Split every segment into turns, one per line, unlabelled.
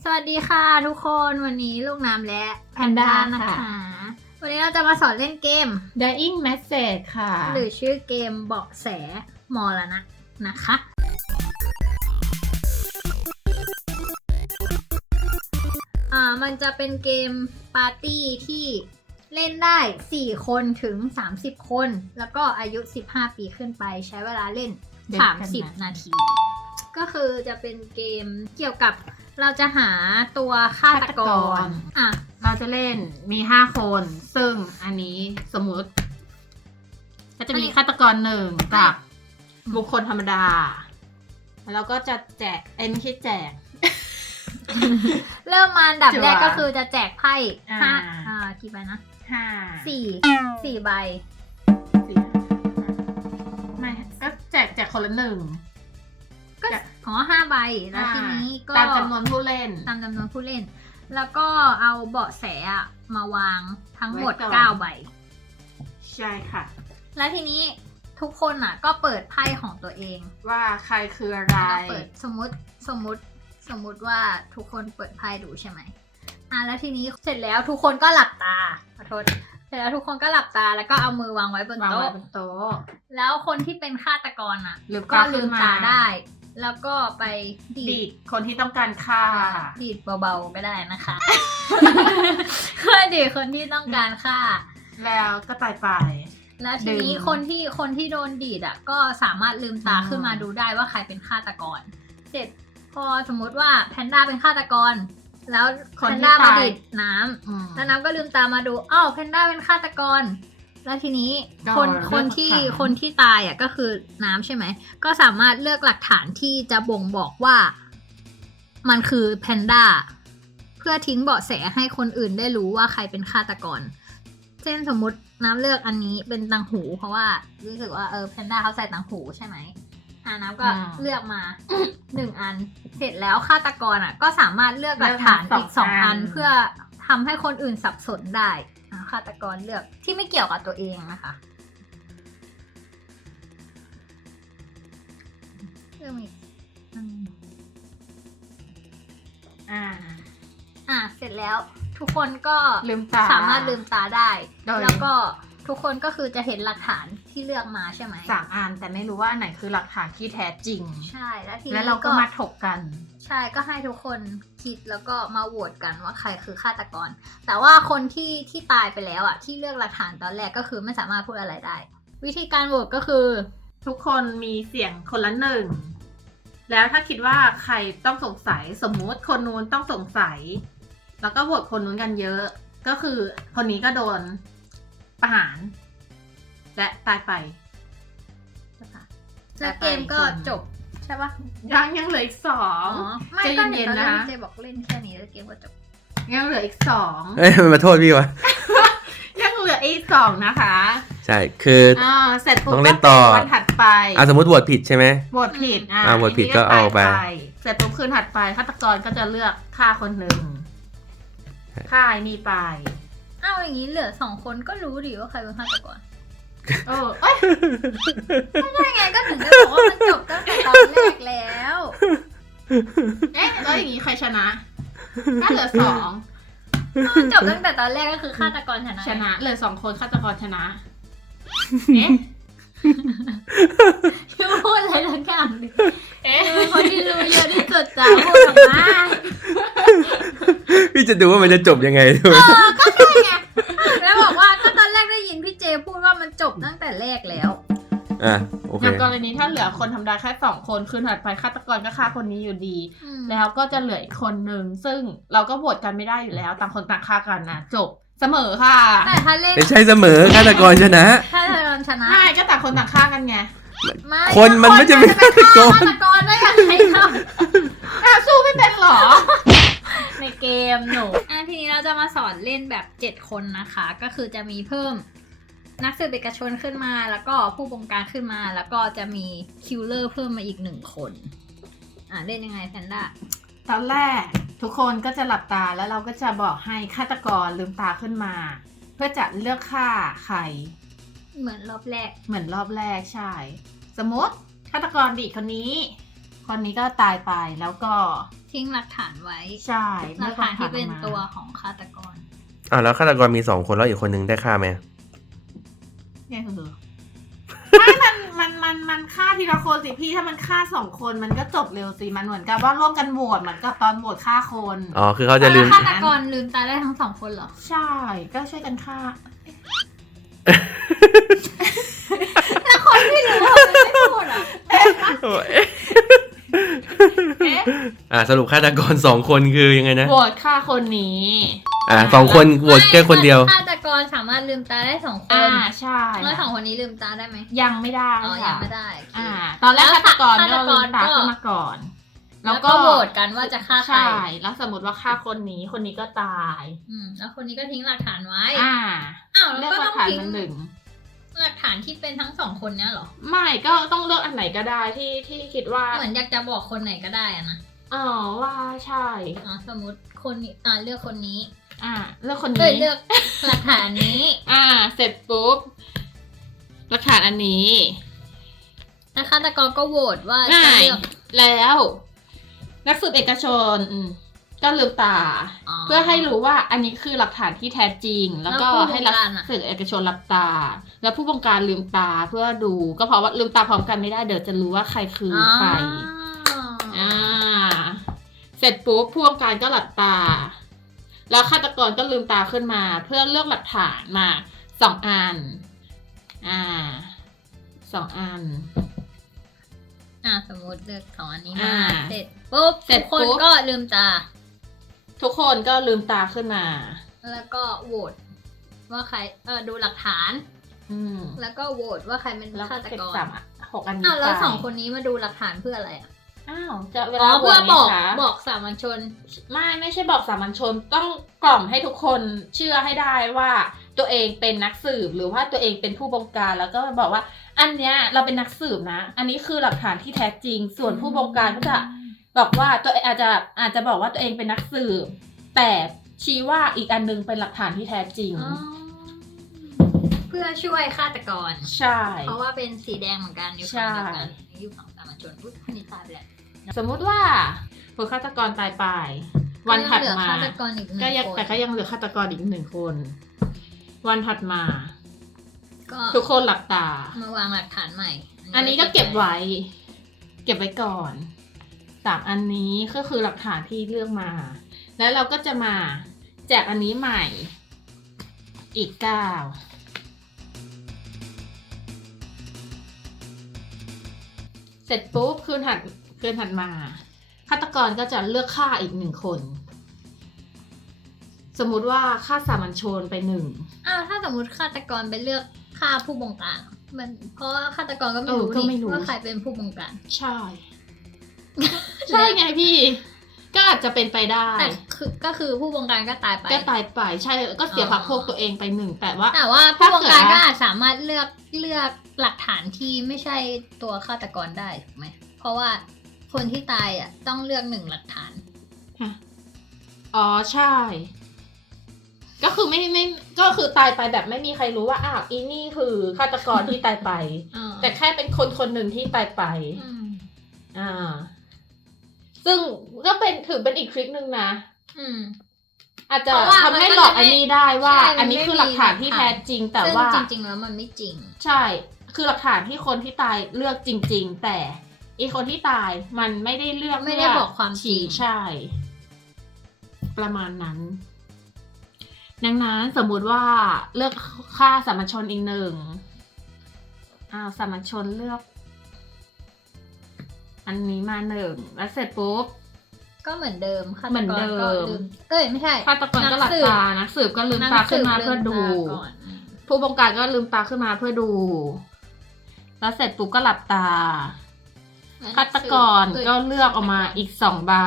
สวัสดีค่ะทุกคนวันนี้ลูกน้ำและแพนด้านะคะวันนี้เราจะมาสอนเล่นเกม
Dying Message ค่ะ
หรือชื่อเกมเบาะแสมรณะนะคะมันจะเป็นเกมปาร์ตี้ที่เล่นได้4คนถึง30คนแล้วก็อายุ15ปีขึ้นไปใช้เวลาเล่น30นาทีก็คือจะเป็นเกมเกี่ยวกับเราจะหาตัวฆาตกร
เราจะเล่นมี5คนซึ่งอันนี้สมมุติก็จะมีฆาตกร1กับบุคคลธรรมดาแล้วก็จะแจกไม่ใช่แจก
เริ่มมาอันดับแรกก็คือจะแจกไพ่กี่ใบนะ4ใบ
ไม่ก็แจกคนละ1
ก็5ใบแล้วทีนี้ก็
ตามจำนวนผู้เล่น
แล้วก็เอาเบาะแสมาวางทั้งหมด9ใบ
ใช่ค่ะ
แล้วทีนี้ทุกคนก็เปิดไพ่ของตัวเอง
ว่าใครคืออะไร
เปิดสมมุติว่าทุกคนเปิดไพ่ดูใช่ไหมแล้วทีนี้เสร็จแล้วทุกคนก็หลับตาขอโทษเสร็จแล้วทุกคนก็หลับตาแล้วก็เอามือวางไว้บนโต๊ะแล้วคนที่เป็นฆาตกรก็ลืมตาได้แล้วก็ไปดีด
คนที่ต้องการฆ่า
ดีดเบาๆก็ได้นะคะก็ดีดคนที่ต้องการฆ่า
แล้วก็ตายไป
แล้วทีนี้คนที่โดนดีดก็สามารถลืมตาขึ้นมาดูได้ว่าใครเป็นฆาตกรเสร็จพอสมมติว่าแพนด้าเป็นฆาตกรแล้วแพนด้ามาดีดน้ำแล้วน้ำก็ลืมตามาดูแพนด้าเป็นฆาตกรแล้วทีนี้คนที่ตายก็คือน้ำใช่ไหมก็สามารถเลือกหลักฐานที่จะบ่งบอกว่ามันคือแพนด้าเพื่อทิ้งเบาะแสให้คนอื่นได้รู้ว่าใครเป็นฆาตกรเช่นสมมุติน้ำเลือกอันนี้เป็นต่างหูเพราะว่ารู้สึกว่าแพนด้าเขาใส่ต่างหูใช่ไหมน้ำก็เลือกมา1อันเสร็จแล้วฆาตกรก็สามารถเลือกหลักฐานอีก2อันเพื่อทำให้คนอื่นสับสนได้ฆาตกรเลือกที่ไม่เกี่ยวกับตัวเองนะคะเลือกอีกเสร็จแล้วทุกคนก็สามารถลืมตาได้แล้วก็ทุกคนก็คือจะเห็นหลักฐานที่เลือกมาใช่ไหม
3 อันแต่ไม่รู้ว่าอันไหนคือหลักฐานที่แท้จริง
ใช่แล้วทีนี้
แล้วเราก็มาถกกัน
ใช่ก็ให้ทุกคนคิดแล้วก็มาโหวตกันว่าใครคือฆาตกรแต่ว่าคนที่ตายไปแล้วที่เลือกหลักฐานตอนแรกก็คือไม่สามารถพูดอะไรได้วิธีการโหวตก็คือ
ทุกคนมีเสียงคนละ1แล้วถ้าคิดว่าใครต้องสงสัยสมมุติคนนู้นต้องสงสัยแล้วก็โหวตคนนู้นกันเยอะก็คือคนนี้ก็โดนประหารและตายไป
แล้วเกมก็จบใช่ปะ
ยังเหลืออีก2
ไม่ก็เย็นๆนะเจบอกเล่นแค่นี้แล้วเกมก็จบ
ยังเหลืออีก2
มันมาโทษพี่วะ
ยังเหลืออีก2นะคะ
ใช่คือ
เสร็จปุ๊บ
ต้องเล่นต่อ
วันถัดไป
สมมติโหวตผิดใช่ไหม
โหวตผิด
โหวตผิดก็เอาไป
เสร็จปุ๊บคืนถัดไปฆาตกรก็จะเลือกฆ่าคนหนึ่งฆ่าไอ้นี่ไป
อย่างนี้เหลือ2คนก็รู้ดิว่าใครเป็นฆาตกรไม่ใช่ไงก็ถึงได้บอกว่ามันจบตั้งแต่ตอนแรกแล้ว
แล้วอย่างนี้ใครชนะถ้าเหลือ
2จบตั้งแต่ตอนแรกก็คือฆาตกรชนะ
เหลือ2คนฆาตกรชนะ
พูดอะไรทั้งอย่างดิคนที่รู้เยอะที่สุดจะพูดออกมา
พี่จะดูว่ามันจะจบยังไงด้วย
ก็ใช่ไงแล้วบอกว่าก็ตอนแรกได้ยินพี่เจพูดว่ามันจบตั้งแต่แรกแล้ว
โอเค
อย่างกรณีถ้าเหลือคนธรรมดาแค่2คนคืนถัดไปฆาตกรก็ฆ่าคนนี้อยู่ดีแล้วก็จะเหลืออีกคนนึงซึ่งเราก็โหวตกันไม่ได้อยู่แล้วต่างคนต่างฆ่ากันนะจบเสมอค่ะ
แต่ถ้าเล่น
ไม่ใช่เสมอฆาตกรชนะ
ฆาตกรชนะ
ไม่ก็ต่างคนต่างฆ่ากันไง
คนมันไม่จะเป็นฆาตก
รได้ยังไงครับ
สู้ไม่เป็นหรอ
ในเกมหนูทีนี้เราจะมาสอนเล่นแบบ7คนนะคะก็คือจะมีเพิ่มนักสืบเอกชนขึ้นมาแล้วก็ผู้บงการขึ้นมาแล้วก็จะมีคิลเลอร์เพิ่มมาอีก1คนเล่นยังไงแพนด้า
ตอนแรกทุกคนก็จะหลับตาแล้วเราก็จะบอกให้ฆาตกรลืมตาขึ้นมาเพื่อจะเลือกฆ่าใคร
เหมือนรอบแรก
ใช่สมมติฆาตกรดีคนนี้ก็ตายไปแล้วก็
ทิ้งหลักฐานไว้
ใช่
หลักฐานที่เป็นตัวของฆาตกร
แล้วฆาตกรมี2 คนแล้วอีกคนนึงได้ฆ่าไหม
เนี่ยคือไม่มันฆ่าทีละคนสิพี่ถ้ามันฆ่า2 คนมันก็จบเร็วสิมันเหมือนกับว่าร่วมกันโหวตเหมือนกับตอนโหวตฆ่าคน
คือเขาจะลืม
ฆาตกรลืมตาได้ทั้ง2 คนเหรอ
ใช่ก็ช่วยกันฆ่า
แล้วคนที่รู้ไม่พูดอ่ะ
สรุปฆาตกร2 คนคือยังไงนะ
โหวตฆ่าคนนี้
2 คนโหวตแค่คนเดียว
ฆาตกรสามารถลืมตาได้2 คน
ใช่
แล้ว2 คนนี้ลืมตาได้ไหม
ยังไม่ได้
อ๋อ
ค่ะ
ยังไม่ได้โอเค
ตอนแรกฆาตกร
ฆาต
ก็
ก
ลื
ร
มตา
ก็
ขึ้นมาก่อน
แล้วก็โหวตกันว่าจะฆ่าใคร
ใช่แล้วสมมติว่าฆ่าคนนี้ก็ตาย
แล้วคนนี้ก็ทิ้งหลักฐานไว้
เลื
แล้ว
อก
ก็
หลั
ต้
ก
อง
ฐาน
ทิ้ง
มันหนึ่ง
หลักฐานที่เป็นทั้ง2 คนเนี้ยเหรอ
ไม่ก็ต้องเลือกอันไหนก็ได้ที่คิดว่า
เหมือนอยากจะบอกคนไหนก็ได้อะนะ
ว่าใช่
สมมติคนนี้เลือกคนนี้
เลือกคน
เอ้
นี้
ยเลือกหลักฐานนี้
เสร็จปุ๊บหลักฐานอันนี้
แล้วฆาตกรก็โหวตว่าจะเลือก
แล้วนักสืบเอกชนก็ลืมตา เพื่อให้รู้ว่าอันนี้คือหลักฐานที่แท้จริง แล้วก็ให้นักสืบเอกชนหลับตา แล้วผู้บงการลืมตาเพื่อดูก็เพราะว่าลืมตาพร้อมกันไม่ได้เดี๋ยวจะรู้ว่าใครคือใครเสร็จปุ๊บผู้บงการก็หลับตา แล้วฆาตกรก็ลืมตาขึ้นมาเพื่อเลือกหลักฐานมา2 อัน2 อัน
สมมติเลือก2 อันนี้มาเสร็จปุ๊บทุกคนก็ลืมตา
ทุกคนก็ลืมตาขึ้นมา
แล้วก็โหวตว่าใครดูหลักฐานแล้วก็โหวตว่าใครเป็นฆาตกร
6 อันนี้
แล้ว2 คนนี้มาดูหลักฐานเพื่ออะไร
จะเวลา
เพื่อบอกสามัญชน
ไม่ใช่บอกสามัญชนต้องกล่อมให้ทุกคนเชื่อให้ได้ว่าตัวเองเป็นนักสืบหรือว่าตัวเองเป็นผู้บงการแล้วก็บอกว่าอันเนี้ยเราเป็นนักสืบนะอันนี้คือหลักฐานที่แท้จริงส่วนผู้บงการก็จะบอกว่าตัวเองอาจจะบอกว่าตัวเองเป็นนักสืบแต่ชี้ว่าอีกอันนึงเป็นหลักฐานที่แท้จริง
เพื่อช่วยฆาตกร
ใช่
เพราะว่าเป็นสีแดงเหมือนกันอยู่ฝั่งเดียวกันอยู่ฝั่งสามัญชนคนนี้ตายไปแล้ว
สมมุติว่าผู้ฆาตกรตายไปวันถัดมาแต่ก็ยังเหลือฆาตกรอีก1 คนวันถัดมาทุกคนหลับตาม
าวางหลักฐานใหม่
อันนี้ก็เก็บไว้ก่อน3 อันนี้ก็คือหลักฐานที่เลือกมาแล้วเราก็จะมาแจกอันนี้ใหม่อีก9เสร็จปุ๊บคืนถัดมาฆาตกรก็จะเลือกฆ่าอีก1 คนสมมุติว่าฆ่าสามัญชนไป1
ถ้าสมมุติฆาตกรไปเลือกฆ่าผู้บงการมันเพราะว่าฆาตกรก็ไม่รู้ว่าใครเป็นผู้บงการ
ใช่ ใช่ไงพี่ก็อาจจะเป็นไปได้
แต่ก็คือผู้บงการก็ตายไป
ใช่ก็เสียพรรคพวกตัวเองไป1แต่ว่า
ผู้บงการก็อาจสามารถเลือกหลักฐานที่ไม่ใช่ตัวฆาตกรได้ถูกไหมเพราะว่าคนที่ตายต้องเลือก1 หลักฐาน
ใช่ก็คือไม่ก็คือตายไปแบบไม่มีใครรู้ว่าอีนี่คือฆาตกรที่ตายไปแต่แค่เป็นคนหนึ่งที่ตายไปซึ่งก็ถือเป็นอีกทริคนึงนะอาจจะทำให้หลอกอันนี้ได้ว่าอันนี้คือหลักฐานที่แท้จริงแต่ว่า
จริงๆแล้วมันไม่จริง
ใช่คือหลักฐานที่คนที่ตายเลือกจริงๆแต่อีคนที่ตายมันไม่ได้เลือก
ไม่ได้บอกความจริง
ใช่ประมาณนั้นดังนั้นสมมุติว่าเลือกฆ่าสามัญชนอีก1สามัญชนเลือกอันนี้มา1แล้วเสร็จปุ๊บ
ก็เหมือนเดิมฆาตกรก็ลืมไม่ใช่
ฆาตกรก็หลับตานักสืบก็ลืมตาขึ้นมาเพื่อดูผู้บงการก็ลืมตาขึ้นมาเพื่อดูแล้วเสร็จปุ๊บก็หลับตาฆาตกรก็เลือกออกมาอีก2 ใบ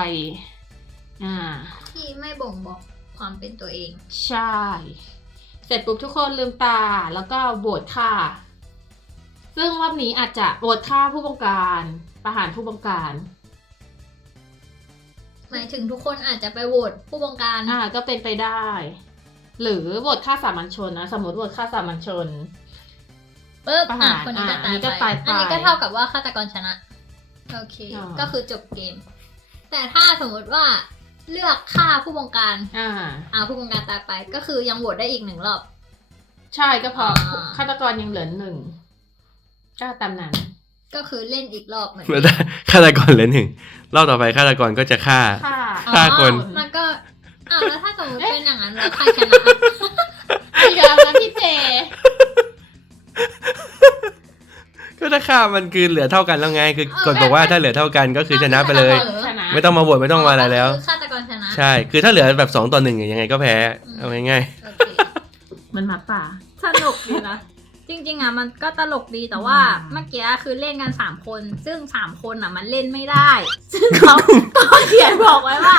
ที่ไม่บ่งบอกความเป็นตัวเอง
ใช่เสร็จปุ๊บทุกคนลืมตาแล้วก็โหวตฆ่าซึ่งรอบนี้อาจจะโหวตฆ่าผู้บงการประหารผู้บงการ
หมายถึงทุกคนอาจจะไปโหวตผู้บงการ
ก็เป็นไปได้หรือโหวตฆ่าสามัญชนนะสมมติโหวตฆ่าสามัญชน
ประหารคนนี้ก็ตายไปอันนี้ก็เท่ากับว่าฆาตกรชนะโอเคก็คือจบเกมแต่ถ้าสมมติว่าเลือกฆ่าผู้บงการ
ๆ
ผู้บงการตายไปก็คือยังโหวตได้อีก1 รอบ
ใช่ก็พอฆาตกรยังเหลือ1ก็ตามนั้น
ก็คือเล่นอีกรอบเหมือน
ไม่ได้ฆาตกรเหลือหนึ่งรอบต่อไปฆาตกรก็จะฆ่า ฆ่าคน
มันก็แล้วถ้าสมมติเป็นอย่างนั้นแล้วใครชนะ
อีกแล้วนะพี่เจ
ก็ถ้าฆ่ามันคือเหลือเท่ากันแล้วไง คือกฎบอกว่าถ้าเหลือเท่ากันก็คือชนะไปเลย
ชนะ
ไม่ต้องมาโหวตไม่ต้องมาอะไรแล้ว
ก็คือฆาตกรชนะ
ใช่ คือถ้าเหลือแบบ2-1ยังไงก็แพ้เอาง่าย
โอเค
มันหมาป่า
สนุกดีนะ จริงๆมันก็ตลกดีแต่ว่า
อืม
เมื่อกี้คือเล่นกัน3 คน ซึ่ง3 คนมันเล่นไม่ได้ ซึ่งเขาก็เขียนบอกไว้ว่า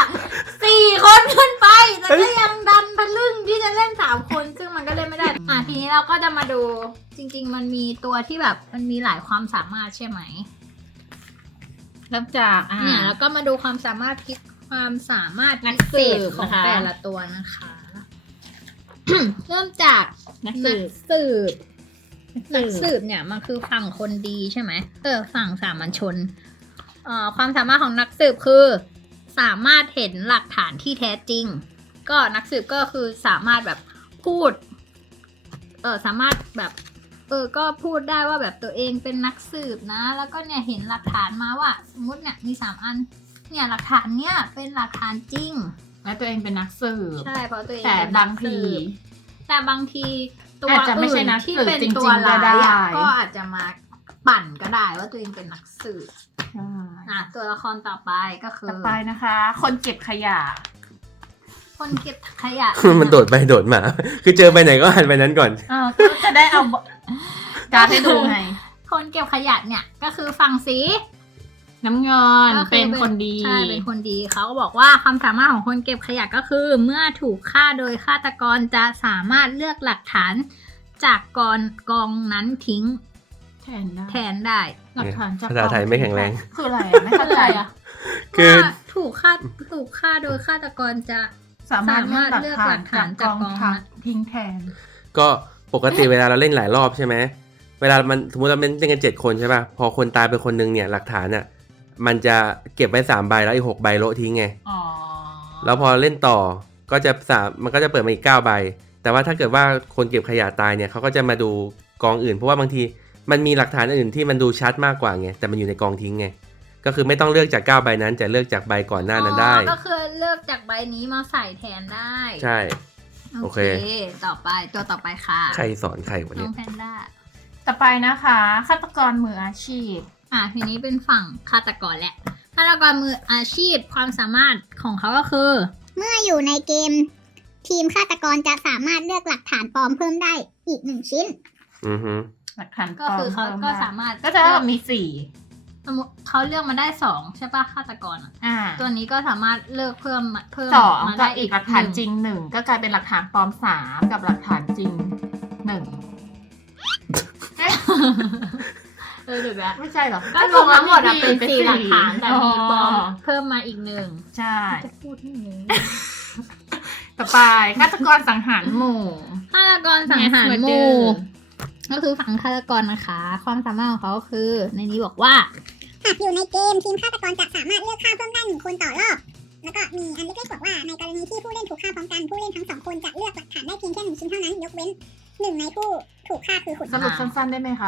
4 คนขึ้นไปแต่ก็ยังดันทะลึ่งที่จะเล่น3 คน ซึ่งมันก็เล่นไม่ได้ทีนี้เราก็จะมาดูจริงๆมันมีตัวที่แบบมันมีหลายความสามารถใช่ไหม
เริ่มจาก
เนี่ยแล้วก็มาดูความสามารถพิเศษของแต่ละตัวนะคะ เริ่มจาก
นัก
นั
สื
ก
บ
สืบนักสืบเนี่ยมันคือฝั่งคนดีใช่ไหมฝั่งสามัญชนความสามารถของนักสืบคือ สามารถเห็นหลักฐานที่แท้จริง ก็นักสืบก็คือสามารถแบบพูดสามารถแบบก็พูดได้ว่าแบบตัวเองเป็นนักสืบนะ แล้วก็เนี่ยเห็นหลักฐานมาว่าสมมติเนี่ยมี3 อันเนี่ยหลักฐานเนี่ยเป็นหลักฐานจริง
และตัวเองเป็นนักสืบ
ใช่เพราะตัวเอง
แต่
เป็น
บา
นั
ง
กสื
ที
บ แต่บางทีตัว
อาจจะไม่ใช่
อื่น
นักสืบ
ที่เป็น
จริงๆ
ตัวร้า
ก็ได้
ยอะก็อาจจะมาปั่นก็ได้ว่าตัวเองเป็นนักสืบตัวละครต่อไปก็คือ
ต่อไปนะคะ คนเก็บขยะ
คนเก็บขยะ
ๆ มันโดดไปโดดมา คือเจอไปไหนก็หันไปนั้นก่อน
ก็จะได้เอาการดให้ดูไง
คนเก็บขยะเนี่ยก็คือฝั่งสี
น้ำเงิน
ก็คือ
เป็นคนดี
ใช่เป็นคนดีเขาก็บอกว่าความสามารถของคนเก็บขยะก็คือ เมื่อถูกฆ่าโดยฆาตกรจะสามารถเลือกหลักฐานจากกองนั้นทิ้ง แทนได้
หลักฐานจาก
ภาษาไทยไม่แข็งแรง
คืออะไรอะไม่เข้าใจอะ
คือ
ว่าถูกฆ่าโดยฆาตกรจะ
สามารถเลือกหลักฐานจากกองทัพทิ้งแทน
ก็ปกติเวลาเราเล่นหลายรอบใช่ไหม เวลามันสมมติเราเล่นกัน7 คนใช่ป่ะ พอคนตายไปคนนึงเนี่ยหลักฐานอ่ะมันจะเก็บไว้3 ใบแล้วอีก6 ใบโละทิ้งไง
อ๋อ
แล้วพอเล่นต่อก็จะมันก็จะเปิดมาอีก9 ใบ แต่ว่าถ้าเกิดว่าคนเก็บขยะตายเนี่ยเขาก็จะมาดูกองอื่นเพราะว่าบางทีมันมีหลักฐานอื่นที่มันดูชัดมากกว่าไงแต่มันอยู่ในกองทิ้งไงก็คือไม่ต้องเลือกจาก9 ใบนั้นจะเลือกจากใบก่อนหน้านั้นได้
ก็คือเลือกจากใบนี้มาใส่แทนได้
ใช่ โอเค
ต่อไปตัวต่อไปค่ะ
ใครสอนใครวะ
น้
เนี่
อย งแพนด้า
ต่อไปนะคะฆาตกรมืออาชีพ
ทีนี้เป็นฝั่งฆาตกรแหละฆาตกรมืออาชีพความสามารถของเขาก็คือ
เมื่ออยู่ในเกม ทีมฆาตกรจะสามารถเลือกหลักฐานปลอมเพิ่มได้อีก1 ชิ้น
อือฮึ
หลักฐานปล
ก็
อม
คือเขา
พิ่
ก็
ได้
สามารถ
ก็จะมี4
สมมติเขาเลือกมาได้2ใช่ปะฆาตกรอะ ตัวนี้ก็สามารถเลือกเพิ่ม
สอง
มา
กั
ได้
บอีกหลักฐานจริง 1ก็กลายเป็นหลักฐานปลอม3กับหลักฐานจริง1
หรือแบบ
ไม่ใช่หรอ
ก็รวมทั้งหมดอะเป็น4 หลักฐานแต่มีปลอม
อ๋อ
เพิ่มมาอีก1
ใช่
จะพูดให้ไง
ต่อไปฆาตกรสังหารหมู่
ฆาตกรสังหารหมู่ก็คือฝั่งฆาตกรนะคะ ความสามารถของเขาคือ ในนี้บอกว่า
หากอยู่ในเกมทีมฆาตกรจะสามารถเลือกฆ่าเพิ่มได้1 คนต่อรอบ แล้วก็มีอันเล็กๆบอกว่าในกรณีที่ผู้เล่นถูกฆ่าพร้อมกันผู้เล่นทั้ง2 คนจะเลือกหลักฐานได้เพียงแค่1 ชิ้นเท่านั้นยกเว้น1 ในผู้ถูกฆ่าคือขุน
สรุปสั้นๆได้ไหมคะ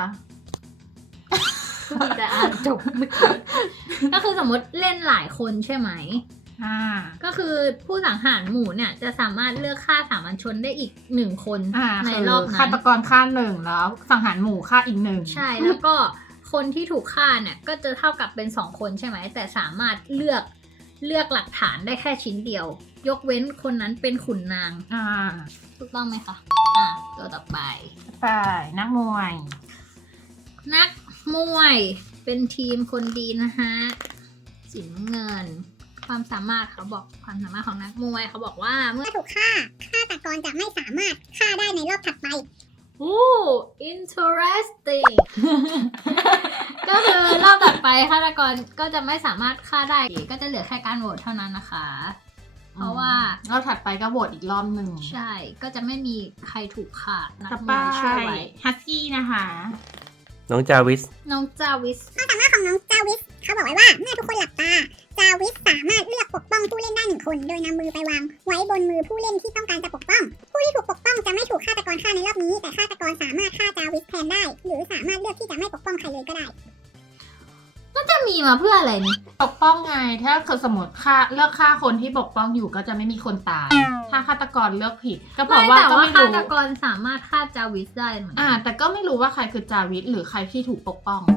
จะอ่านจบเมื่อกี้ก็คือสมมติเล่นหลายคนใช่ไหม ก็คือผู้สังหารหมู่เนี่ยจะสามารถเลือกฆ่าสามัญชนได้อีก1 คนในรอบ
ฆา
นั้น
ตกรฆ่า1แล้วสังหารหมู่ฆ่าอีก1
ใช่แล้วก็คนที่ถูกฆ่าเนี่ยก็จะเท่ากับเป็น2 คนใช่ไหมแต่สามารถเลือกหลักฐานได้แค่ชิ้นเดียว ยกเว้นคนนั้นเป็นขุนนางถูกต้องไหมคะตัวต่อไป
ไปนักมวย
นักมวยเป็นทีมคนดีนะฮะสีน้ำเงิน ความสามารถเขาบอกความสามารถของนักมวยเขาบอกว่าเมื่อ
เมื่อถูกฆ่าฆาตกรจะไม่สามารถฆ่าได้ในรอบถัดไป
interesting ก็คือรอบต่อไปฆาตกรก็จะไม่สามารถฆ่าได้ก็จะเหลือแค่การโหวตเท่านั้นนะคะ เพราะว่าร
อบถัดไปก็โหวตอีกรอบหนึ่ง
ใช่ก็จะไม่มีใครถูกฆ่านัก
ต่อ
ม
ไป
วยช่วยไว้
ฮัสกี้นะคะ
น้องจาวิส
น้องจาวิส
ความสามารถของน้องจาวิสเขาบอกไว้ว่าเมื่อทุกคนหลับตา จจาวิสสามารถเลือกปกป้องผู้เล่นได้1 คนโดยนำมือไปวางไว้บนมือผู้เล่นที่ต้องการจะปกป้อง ผู้ที่ถูกปกป้องจะไม่ถูกฆาตกรฆ่าในรอบนี้แต่ฆาตกรสามารถฆ่าจาวิสแทนได้ หรือสามารถเลือกที่จะไม่ปกป้องใครเลยก็ได้
ก็จะมีมาเพื่ออะไรนี่
ปกป้องไง ถ้าเกิดสมมติเลือกฆ่าคนที่ปกป้องอยู่ก็จะไม่มีคนตาย ถ้าฆาตกรเลือกผิด ก็เพราะว่า
แต่
ก็
ว่า
ไม่
ฆา
รู้
ตกรสามารถฆ่าจาวิสได้เหมือนกัน
แต่ก็ไม่รู้ว่าใครคือจาวิสหรือใครที่ถูกปกป้อง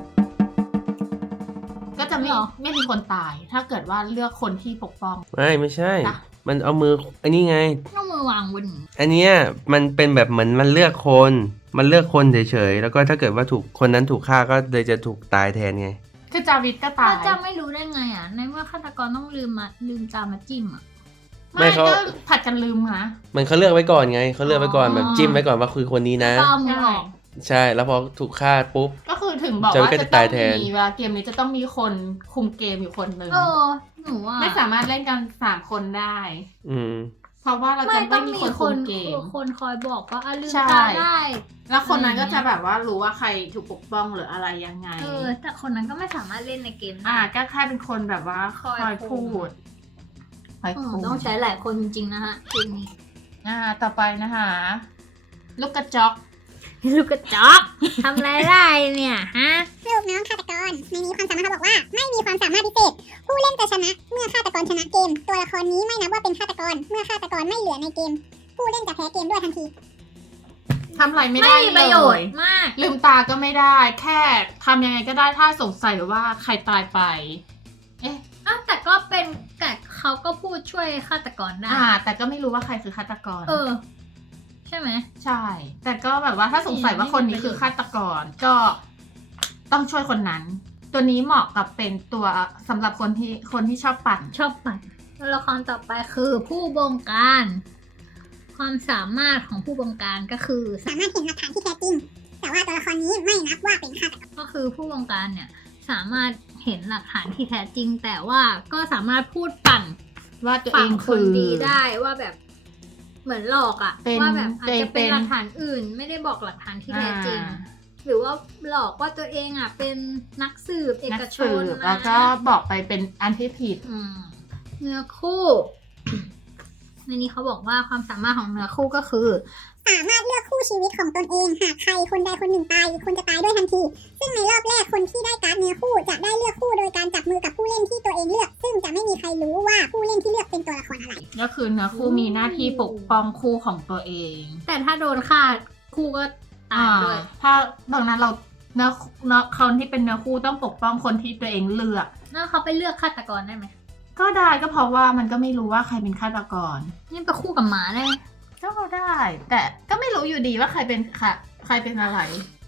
ก็จะไม่มีคนตาย ถ้าเกิดว่าเลือกคนที่ปกป้อง
ไม่ใช่
จ้ะ
มันเอามืออันนี้ไง
ต้องมือวางบน
อันเนี้ยมันเป็นแบบเหมือนมันเลือกคนเฉยๆแล้วก็ถ้าเกิดว่าถูกคนนั้นถูกฆ่าก็เลยจะถูกตายแทนไง
คือจาวิสก็ตา
เรา
ย
จะไม่รู้ได้ไงอ่ะ ในเมื่อฆาตกรต้องลืมจามาจิ้มอ่ะ
ไม่
ไม่
เขา
ก็ผัดกันลืมนะ
มันเขาเลือกไว้ก่อนไงเขาเลือกไว้ก่อน
อ๋อ
แบบจิ้มไว้ก่อนว่าคือคนนี้นะ
ก็เอามือออก
ใช่แล้วพอถูกฆ่าปุ๊บ
ก็คือถึงบอก
จาวิส
ว่า
ก็
จะ
จะ
ต้
ตา
อย ง
แทน
มีเวลาเกมนี้จะต้องมีคนคุมเกมอยู่คนหนึ่ง
หนูว่า
ไม่สามารถเล่นกัน3 คนได้
อืม
เพราะว่าเรา
ไม่
จะ
ต้
ไม่
อง
มี
มี
คน
ค
คุ
น
มเกม
คนคอยบอกว่าลืม
ใช่
ตาได้
แล้วคนนั้นก็จะแบบว่ารู้ว่าใครถูกปกป้องหรืออะไรยังไง
แต่คนนั้นก็ไม่สามารถเล่นในเกมได้
ก็แค่เป็นคนแบบว่าคอยพูดคอยพูด
ต้องใช้หลายคนจริงๆนะฮะเกมนี้
ต่อไปนะคะลูกกระจอก
ลูกกระจอกทำอะไรได้เนี่ยฮะ
ลูกน้องฆาตกรในนี้ความสามารถเขาบอกว่าไม่มีความสามารถพิเศษ ผู้เล่นจะชนะเมื่อฆาตกรชนะเกม ตัวละครนี้ไม่นับว่าเป็นฆาตกร เมื่อฆาตกรไม่เหลือในเกม ผู้เล่นจะแพ้เกมด้วยทันที
ทำอะไรไม่
ไม่
ได้
มี
เล
ประโยช
ย
น์มาก
ลืมตาก็ไม่ได้ แค่ทำยังไงก็ได้ถ้าสงสัยว่าใครตายไป
แต่ก็เป็นแต่เขาก็พูดช่วยฆาตกรได้
แต่ก็ไม่รู้ว่าใครคือฆาตกร
ใช่ไหม
ใช่ แต่ก็แบบว่าถ้าสงสัยว่าคนนี้คือฆาตกรก็ต้องช่วยคนนั้น ตัวนี้เหมาะกับเป็นตัวสำหรับคนที่ชอบปั่น
ชอบปั่นตัวละครต่อไปคือผู้บงการ ความสามารถของผู้บงการก็คือ
สามารถเห็นหลักฐานที่แท้จริง แต่ว่าตัวละครนี้ไม่นับว่าเป็นฆาตกร
ก็คือผู้บงการเนี่ยสามารถเห็นหลักฐานที่แท้จริง แต่ว่าก็สามารถพูดปั่น
ว่าตัวเอ
ฝั่ง
ง
ค
คื
น
อ
ดีได้ว่าแบบเหมือนหลอกอะ
เป็น
ว่าแบบอาจจะเป็น
เป็น
หลักฐานอื่น ไม่ได้บอกหลักฐานที่แท้จริง หรือว่าหลอกว่าตัวเองอะเป็นนักสืบเอ
นั
ก
ก
ช
สื
น
บ
นะ
แล้วก็บอกไปเป็นอันที่ผิด
เนื้อคู่ ในนี้เขาบอกว่าความสามารถของเนื้อคู่ก็คือ
สามารถเลือกคู่ชีวิตของตนเอง หากใครคนใดคนหนึ่งตายอีกคนจะตายด้วยทันที ซึ่งในรอบแรกคนที่ได้การ์ดเนื้อคู่จะได้เลือกคู่โดยการจับมือกับผู้เล่นที่ตัวเองเลือก ซึ่งจะไม่มีใครรู้ว่าผู้เล่นที่เลือกเป็นตัวละครอะไร
ก็คือเนื้อคู่มีหน้าที่ปกป้องคู่ของตัวเอง
แต่ถ้าโดนฆ่าคู่ก็ตายด้วย
ถ้าดังนั้นเราเนื้อคนที่เป็นเนื้อคู่ต้องปกป้องคนที่ตัวเองเลือก
แล้วเขาไปเลือกฆาตกรได้ไหม
ก็ได้ก็เพราะว่ามันก็ไม่รู้ว่าใครเป็นฆาตกร
นี่ไปคู่กับหมาได้ไหม
ก็ได้ แต่ก็ไม่รู้อยู่ดีว่าใครเป็นใครเป็นอะไร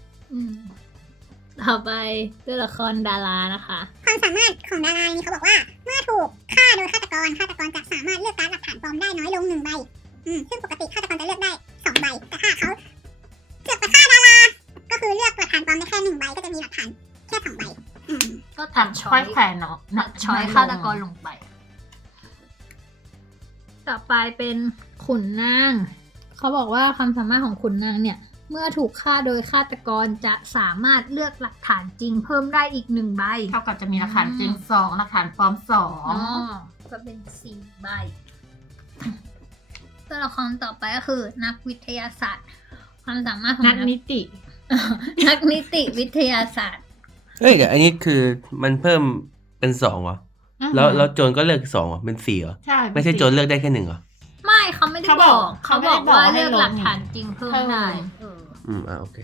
ต่อไปตัวละครดารานะคะ
ความสามารถของดารานี้เขาบอกว่า เมื่อถูกฆ่าโดยฆาตกรจะสามารถเลือกการ์ดหลักฐานปลอมได้น้อยลง1 ใบ ซึ่งปกติฆาตกรจะเลือกได้2 ใบ แต่ถ้าเขาเลือกไปฆ่าดารา ก็คือเลือกหลักฐานปลอมได้แค่1 ใบ ก็จะมีหลักฐานแค่2 ใบ
ก็ตัด
ทำ
ช้
ค่
อ
อย ยแขวนเนาะ
ตัดช้อยฆาตกรลงไป ต่อไปเป็นขุนนาง เขาบอกว่าความสามารถของขุนนางเนี่ย เมื่อถูกฆ่าโดยฆาตกรจะสามารถเลือกหลักฐานจริงเพิ่มได้อีก1 ใบ
เท่ากับจะมีหลักฐานจริง2หลักฐานปลอม2
ก็เป็น4 ใบ ตัวละครต่อไปก็คือนักวิทยาศาสตร์ ความสามารถของ
นักนิติ
นักนิติวิทยาศาสตร์
เอ้ยแต่อันนี้คือมันเพิ่มเป็น2เหรอแล้วโจรก็เลือก2เหรอเป็น4เหรอ
ใช่
ไม่ใช่โจรเลือกได้แค่1เหรอ
ไม่เขาไม่ได้
เขา
บบ อ
อก ก
เขาบอกว่า
เขาไม่ได้บอกให้
เลือก
ลง
หลักฐานจริงเพิ่มได้
โอเค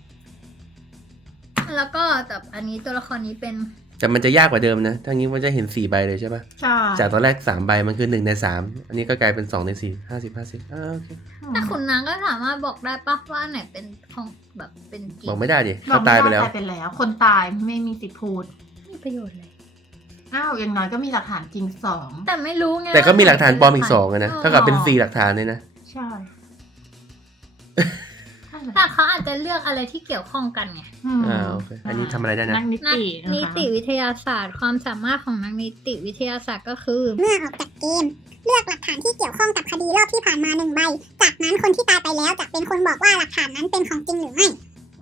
แล้วก็แต่อันนี้ตัวละครนี้เป็น
แต่มันจะยากกว่าเดิมนะถ้างี้มันจะเห็น4ใบเลยใช่ปะ
ใช่
จากตอนแรก3ใบมันคือ1 ใน 3อันนี้ก็กลายเป็น2 ใน 4 50 50โอเค
แต่ขุนนางก็สามารถบอกได้ปะว่าอันไหนเป็นของแบบเป็นจริง
บอกไม่ได้ดิ
บ
เขา
อก
ตายไป
ม่ด้
แล้ว
ตายไปแล้ว คนตายไม่มีสิทธิ์พูด
มีประโยชน์เลย
อย่างน้อยก็มีหลักฐานจริง2
แต่ไม่รู้ไง
แต่ก็มีหลักฐานปลอมอีก2อะนะ
เออ
เท่ากับเป็น4หลักฐานเลยนะ
ใช่
แต่เขาอาจจะเลือกอะไรที่เกี่ยวข้องกันไง
โอเคอันนี้ทำอะไรได้นะ
นักนิ
นัก
ติ
นิติวิทยาศาสตร์ ความสามารถของนักนิติวิทยาศาสตร์ก็คือ
เมื่อออกจากเกม เลือกหลักฐานที่เกี่ยวข้องกับคดีรอบที่ผ่านมา1 ใบ จากนั้นคนที่ตายไปแล้วจะเป็นคนบอกว่าหลักฐานนั้นเป็นของจริงหรือไม่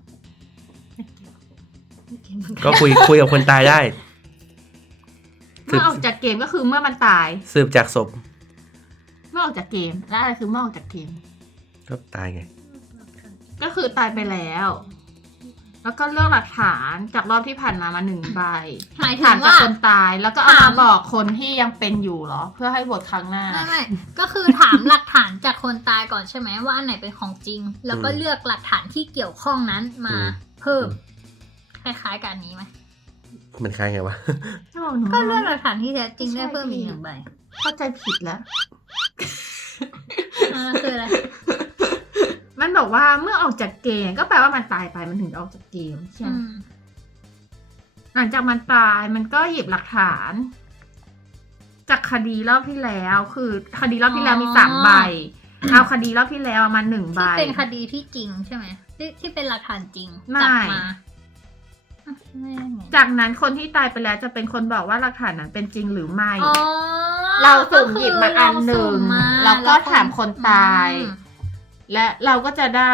ก็คุยกับคนตายได้
เมื่อออกจากเกมก็คือเมื่อมันตาย
สืบจากศพ
เมื่อออกจากเกมและอะไรคือเมื่อออกจากเกม
ก็ตายไง
ก็คือตายไปแล้ว แล้วก็เลือกหลักฐานจากรอบที่ผ่านมา1 ใบ
หมายถึ
ถาม
ง
จาก
ว่า
คนตายแล้วก็เอา
ถาม
มาบอกคนที่ยังเป็นอยู่เหรอ เพื่อให้โหวตครั้งหน้า
ไม่ก็คือถามหลักฐานจากคนตายก่อนใช่ไหมว่าอันไหนเป็นของจริง แล้วก็เลือกหลักฐานที่เกี่ยวข้องนั้นมาเพิ่มคล้ายๆกันนี้ไหม
มันคล้ายไงวะ
ก็เลือกหลักฐานที่แท้จริงได้เพิ่มอีก1 ใบ
เข้าใจผิดแล้ว
คืออะไร
มันบอกว่าเมื่อออกจากเกมก็แปลว่ามันตายไปมันถึงจะออกจากเกมใช่ไหมหลังจากมันตายมันก็หยิบหลักฐาน จากคดีรอบที่แล้ว คือคดีรอบที่แล้วมี3 ใบ เอาคดีรอบที่แล้วมา1 ใบ
ที่เป็นคดีที่จริงใช่ไหมที่เป็นหลักฐานจริง
ไม่
จับมาไม่ได้ไง
จากนั้นคนที่ตายไปแล้วจะเป็นคนบอกว่าหลักฐานนั้นเป็นจริงหรือไม่
อ๋อ
เราสุ่มหยิบมาอันหนึ่ง
ก็คือเราสุ่มมา
แล้วก็ถามคนตาย
อืม
และเราก็จะได้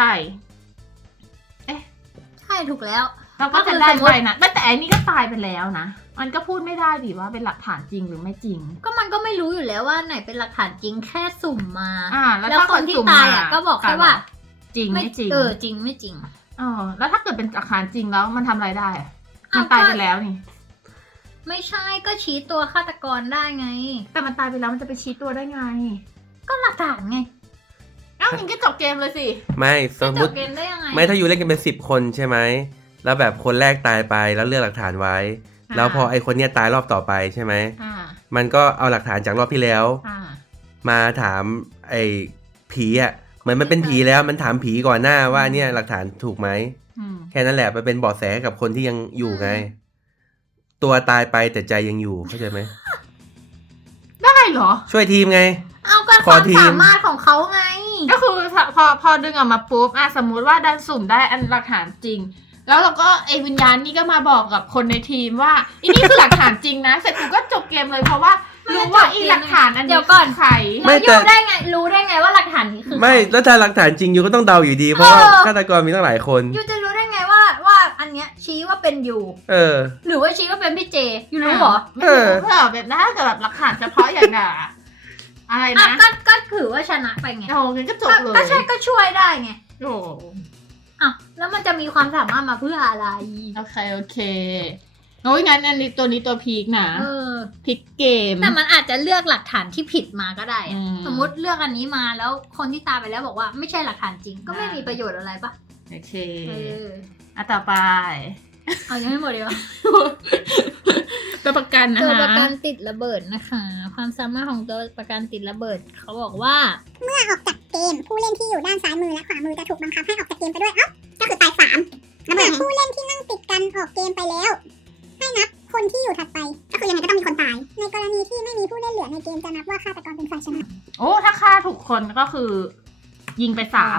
ใช่ถูกแล้ว
เราก็จะได้
ก็คือสมมุติ
ใบนะแต่อันนี้ก็ตายไปแล้วนะ มันก็พูดไม่ได้ดิว่าเป็นหลักฐานจริงหรือไม่จริง
ก็มันก็ไม่รู้อยู่แล้วว่าไหนเป็นหลักฐานจริงแค่สุ่มมา
แล้ว
แล้ว
ถ้า
คนที่
สุ่ม
ตาย
ม
อ่ะก็บอกแค่ว่า
จริงไม่จริง
จริงไม่จริง
แล้วถ้าเกิดเป็นหลักฐานจริงแล้วมันทำอะไรได้อะ
เอามั
มันตายไปแล้วนี่
ไม่ใช่ก็ชี้ตัวฆาตกรได้ไง
แต่มันตายไปแล้วมันจะไปชี้ตัวได้ไง
ก็หลักฐานไง
งั้นก็จบเกมเลยสิ
ไม่สม
จะ
ม
จ
ติ
บเกมได้ยังไง
ไม่ถ้าอยู่เล่นกันเป็น10 คนใช่ไหมแล้วแบบคนแรกตายไปแล้วเลือกหลักฐานไว้ แล้วพอไอคนเนี้ยตายรอบต่อไปใช่ไหม มันก็เอาหลักฐานจากรอบที่แล้ว มาถามไอ้ผีอ่ะเหมือนมันเป็นผีแล้วมันถามผีก่อนหน้าว่าเนี่ยหลักฐานถูกไหมแค่นั้นแหละมันเป็นเบาะแสให้กับคนที่ยังอยู่ไง ตัวตายไปแต่ใจยังอยู่เข้าใจไหม
ได้เหรอ
ช่วยทีมไง
เอากัน
ข
ค
อ
วาม
ทีม
สามารถของเขาไง
ก็คือพอดึงออกมาปุ๊บสมมุติว่าดันสุ่มได้อันหลักฐานจริง แล้วเราก็ไอ้วิญญาณนี่ก็มาบอกกับคนในทีมว่าอีนี่คือหลักฐานจริงนะ เสร็จกูก็จบเกมเลยเพราะว่ารู้ว่าอีหลักฐานอัน
เดี๋
นี้
ยวก่อน
คืใคร
ไม่
แล้ว
แต่
ยูได้ไง รู้ได้ไงว่าหลักฐานนี้คือ
ไม่
ใคร
แล้วถ้าหลักฐานจริงอยู่ก็ต้องเดาอยู่ดี เพราะว่าฆาตกรมีตั้งหลายคน
ยูจะรู้ได้ไงว่าอันเนี้ยชี้ว่าเป็นยู
เออ
หรือว่าชี้ว่าเป็นพี่เจยูรู้เหรอ
ไม่รู้เพื่อเป็นถ้าเกิดแบบหลักฐานเฉพาะอย่างน่ะอะไร
อ่ะ
นะ
ก็ถือว่าชนะไปไง
โอ้งั้นก็จบเลย
ก็ใช่ก็ช่วยได้ไง
โอ้
อ่ะแล้วมันจะมีความสามารถมาเพื่ออะไร
โอเคโอ้ยงั้นอันนี้ตัวพีคนะ พีคเกม
แต่มันอาจจะเลือกหลักฐานที่ผิดมาก็ได้อะ
อืม
สมมุติเลือกอันนี้มาแล้วคนที่ตายไปแล้วบอกว่าไม่ใช่หลักฐานจริง ก็ไม่มีประโยชน์อะไรปะ
โอเค
เออ
ต่อไป
เอายังไม่หมดเลยวะ
ตัวประกันนะ
ตัว
คะ
ประกันติดระเบิดนะคะ ความสามารถของตัวประกันติดระเบิดเขาบอกว่า
เมื่อออกจากเกม ผู้เล่นที่อยู่ด้านซ้ายมือและขวามือจะถูกบังคับให้ออกจากเกมไปด้วยก็คือตาย3ระเบิดผู้เล่นที่นั่งติดกันออกเกมไปแล้ว ให้นับคนที่อยู่ถัดไป ก็คือยังไงก็ต้องมีคนตาย ในกรณีที่ไม่มีผู้เล่นเหลือในเกมจะนับว่าฆาตกรเป็นฝ่ายชนะ
โอ้ถ้าฆ่าถูกคนก็คือ ยิงไป
อ๋อ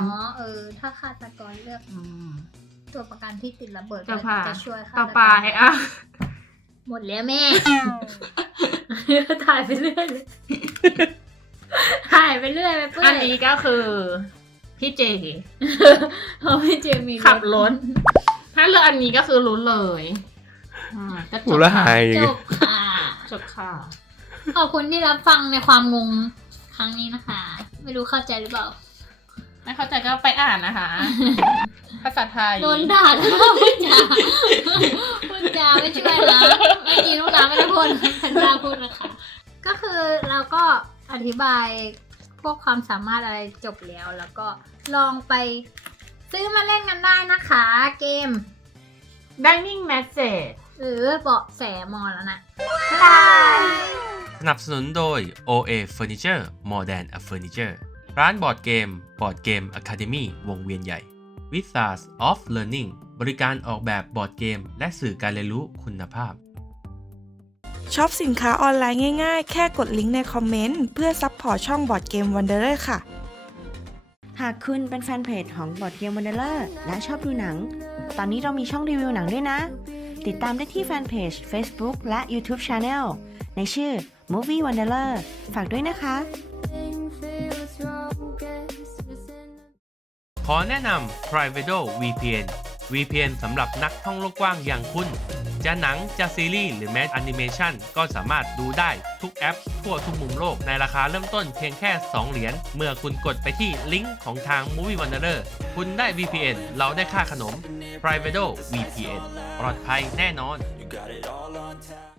3
ถ้าฆาตกรเลือกตัวประกันที่ติดระเบิด
ต่อไป
จะช่วยฆาตกร
ต่อไปอ่ะ
หมดแล้วแม่ ถ่ายไปเรื่อยเลยถ่ายไปเรื่อยไปเปื่อย
อันนี้ก็คือพี่เจ
เพราะพี่เจมี
ขับรถ ถ้าเลือกอันนี้ก็คือรู้เลยก็จ
หู
บ
ละ
ค่ะ
หาย
จบค่ะ
จบค่ะ
ขอบคุณที่รับฟังในความงงครั้งนี้นะคะ ไม่รู้เข้าใจหรือเปล่า
ไม่เข้าใจก็ไปอ่านนะคะ ภาษาไทย
โดนด่าแล้วพูดจาไม่ช่วยนะเมื่อกี้ลูกน้ำไม่ได้พูดพันดาพูดนะคะ ก็คือเราก็อธิบายพวกความสามารถอะไรจบแล้ว แล้วก็ลองไปซื้อมาเล่นกันได้นะคะ เกม
Dining Message
หรือเบาะแสมอแล้วนะ
บาย
สนับสนุนโดย OA Furniture More Than a Furniture ร้านบอร์ดเกม Board Game Academy วงเวียนใหญ่ Wizards of Learning บริการออกแบบบอร์ดเกมและสื่อการเรียนรู้คุณภาพ
ช็อปสินค้าออนไลน์ง่ายๆ แค่กดลิงก์ในคอมเมนต์เพื่อซัพพอร์ตช่องบอร์ดเกมวันเดอร์ค่ะ
หากคุณเป็นแฟนเพจของบอร์ดเกมวันเดอร์และชอบดูหนัง ตอนนี้เรามีช่องรีวิวหนังด้วยนะ ติดตามได้ที่แฟนเพจ Facebook และ YouTube Channel ในชื่อ Movie Wanderer ฝากด้วยนะคะ
ขอแนะนำ Privatedo VPN VPN สำหรับนักท่องโลกกว้างอย่างคุณจะหนังจะซีรีส์หรือแม้แอนิเมชันก็สามารถดูได้ทุกแอปทั่วทุกมุมโลกในราคาเริ่มต้นเพียงแค่2 เหรียญเมื่อคุณกดไปที่ลิงก์ของทาง Movie Wanderer คุณได้ VPN เราได้ค่าขนม Private VPN ปลอดภัยแน่นอน